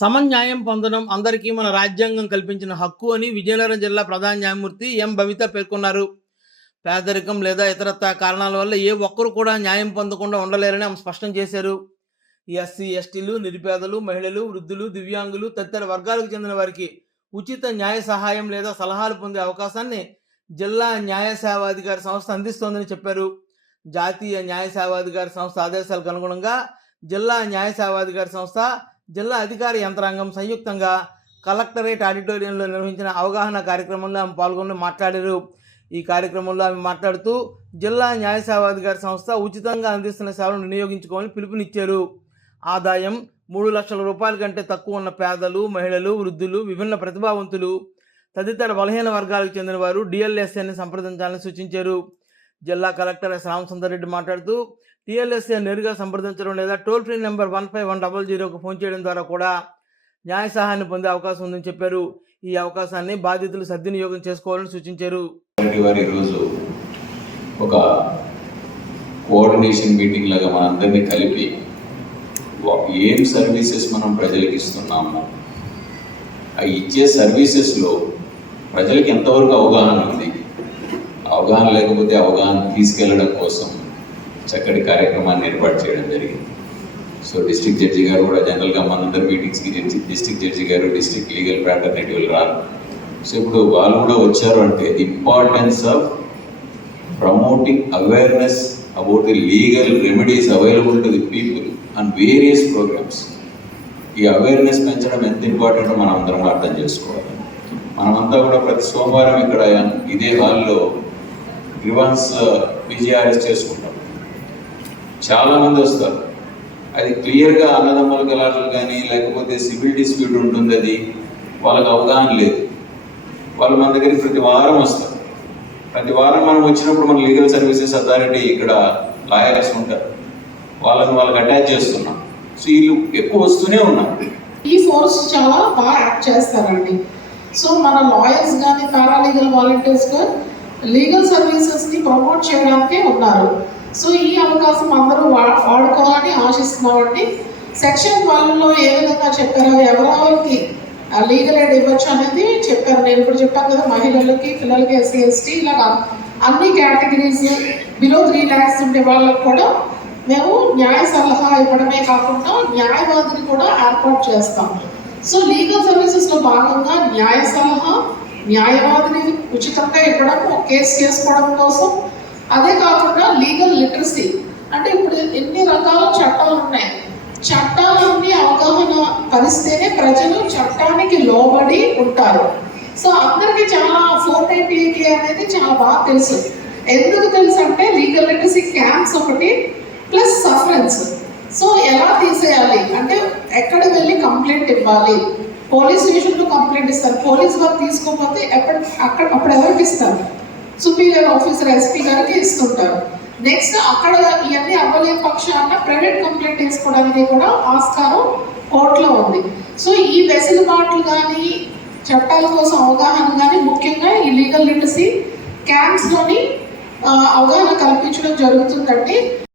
సమన్యాయం పొందడం అందరికీ మన రాజ్యాంగం కల్పించిన హక్కు అని విజయనగరం జిల్లా ప్రధాన న్యాయమూర్తి ఎం భవిత పేర్కొన్నారు. పేదరికం లేదా ఇతరత్వ కారణాల వల్ల ఏ ఒక్కరు కూడా న్యాయం పొందకుండా ఉండలేరని ఆమె స్పష్టం చేశారు. ఎస్సీ ఎస్టీలు నిరుపేదలు మహిళలు వృద్ధులు దివ్యాంగులు తదితర వర్గాలకు చెందిన వారికి ఉచిత న్యాయ సహాయం లేదా సలహాలు పొందే అవకాశాన్ని జిల్లా న్యాయ సేవాధికారి సంస్థ అందిస్తోందని చెప్పారు. జాతీయ న్యాయ సేవాధికారి సంస్థ ఆదేశాలకు అనుగుణంగా జిల్లా న్యాయ సేవాధికారి సంస్థ జిల్లా అధికార యంత్రాంగం సంయుక్తంగా కలెక్టరేట్ ఆడిటోరియంలో నిర్వహించిన అవగాహన కార్యక్రమంలో ఆమె పాల్గొని మాట్లాడారు. ఈ కార్యక్రమంలో ఆమె మాట్లాడుతూ జిల్లా న్యాయ సేవాధికారి సంస్థ ఉచితంగా అందిస్తున్న సేవలను వినియోగించుకోవాలని పిలుపునిచ్చారు. ఆదాయం మూడు లక్షల రూపాయల కంటే తక్కువ ఉన్న పేదలు మహిళలు వృద్ధులు విభిన్న ప్రతిభావంతులు తదితర బలహీన వర్గాలకు చెందిన వారు డిఎల్ఎస్ఏని సంప్రదించాలని సూచించారు. జిల్లా కలెక్టర్ ఎస్ రెడ్డి మాట్లాడుతూ టీఎల్ఎస్ఏ నేరుగా సంప్రదించడం లేదా toll free number one five one double జీరోకు phone చేయడం ద్వారా కూడా న్యాయ సహాయాన్ని పొందే అవకాశం ఉందని చెప్పారు. ఈ అవకాశాన్ని బాధితులు సద్వినియోగం చేసుకోవాలని సూచించారు. వారి వారు ఈరోజు ఒక కోఆర్డినేషన్ మీటింగ్ లాగా మనందరినీ కలిపి ఏం సర్వీసెస్ మనం ప్రజలకు ఇస్తున్నాము ఆ ఇచ్చే సర్వీసెస్లో ప్రజలకు ఎంతవరకు అవగాహన ఉంది? అవగాహన లేకపోతే అవగాహన తీసుకెళ్ళడం కోసం చక్కటి కార్యక్రమాన్ని ఏర్పాటు చేయడం జరిగింది. సో డిస్ట్రిక్ట్ జడ్జి గారు కూడా జనరల్గా మనందరి మీటింగ్స్కి డిస్ట్రిక్ట్ జడ్జి గారు డిస్ట్రిక్ట్ లీగల్ ఫ్రాటర్నిటీ రారు. సో ఇప్పుడు వాళ్ళు కూడా వచ్చారు అంటే the importance of promoting awareness about the legal remedies available to the people and various programmes. ఈ అవేర్నెస్ పెంచడం ఎంత ఇంపార్టెంటో మనం అందరం అర్థం చేసుకోవాలి. మనమంతా కూడా ప్రతి సోమవారం ఇక్కడ ఇదే హాల్లో గ్రివాన్స్ విజిఆర్ఎస్ చేసుకుంటాం. చాలా మంది వస్తారు. అది క్లియర్గా అన్నదమ్ముల గలాటలు కానీ లేకపోతే సివిల్ డిస్ప్యూట్ ఉంటుంది అది వాళ్ళకి అవగాహన లేదు. వాళ్ళు మన దగ్గరికి ప్రతి వారం వస్తారు. ప్రతి వారం మనం వచ్చినప్పుడు మన లీగల్ సర్వీసెస్ అథారిటీ ఇక్కడ లాయర్స్ ఉంటారు. వాళ్ళని వాళ్ళకి అటాచ్ చేస్తున్నాం. సో వీళ్ళు ఎక్కువ వస్తూనే ఉన్నారు. ఈ ఫోర్స్ చాలా బాగా యాక్ట్ చేస్తారండి. సో మన లాయర్స్ కానీ పారాలీగల్ వాలంటీర్స్గా లీగల్ సర్వీసెస్ని ప్రమోట్ చేయడానికే ఉన్నారు. సో ఈ అవకాశం అందరూ వా వాడుకోవాలని ఆశిస్తున్నామండి. సెక్షన్ ట్వెల్వ్లో ఏ విధంగా చెప్పారో? ఎవరెవరికి లీగల్ ఎయిడ్ ఇవ్వచ్చు అనేది చెప్పారు. నేను ఇప్పుడు చెప్పాను కదా మహిళలకి పిల్లలకి ఎస్సీ ఎస్టీ ఇలాగా అన్ని కేటగిరీస్ బిలో త్రీ ల్యాక్స్ ఉండే వాళ్ళకి కూడా మేము న్యాయ సలహా ఇవ్వడమే కాకుండా న్యాయవాదిని కూడా ఏర్పాటు చేస్తాం. సో లీగల్ సర్వీసెస్లో భాగంగా న్యాయ సలహా న్యాయవాదిని ఉచితంగా ఇవ్వడం కేసు చేసుకోవడం కోసం. అదే కాకుండా లిటరసీ అంటే ఇప్పుడు ఎన్ని రకాల చట్టాలు ఉన్నాయి? చట్టాలన్నీ అవగాహన పరిస్తేనే ప్రజలు చట్టానికి లోబడి ఉంటారు. సో అందరికీ చాలా ఫోర్ నైన్టీ ఎయిటీ అనేది చాలా బాగా తెలుసు. ఎందుకు తెలుసు అంటే లీగల్ లిటరసీ క్యాంప్స్ ఒకటి ప్లస్ సఫరెన్స్. సో ఎలా తీసేయాలి? అంటే ఎక్కడ వెళ్ళి కంప్లైంట్ ఇవ్వాలి? పోలీస్ స్టేషన్లో కంప్లైంట్ ఇస్తారు. పోలీస్ వారు తీసుకోకపోతే ఎక్కడ అక్కడ అప్పుడు ఎవరికి ఇస్తారు? సుపీరియర్ ఆఫీసర్ ఎస్పీ గారికి ఇస్తుంటారు. నెక్స్ట్ అక్కడ ఇవన్నీ అవ్వలేని పక్షాన ప్రైవేట్ కంప్లైంట్ వేసుకోవడానికి కూడా ఆస్కారం కోర్టులో ఉంది. సో ఈ వెసులుబాట్లు కానీ చట్టాల కోసం అవగాహన కానీ ముఖ్యంగా ఈ లీగల్ లిటరసీ క్యాంప్స్లోని అవగాహన కల్పించడం జరుగుతుందంటే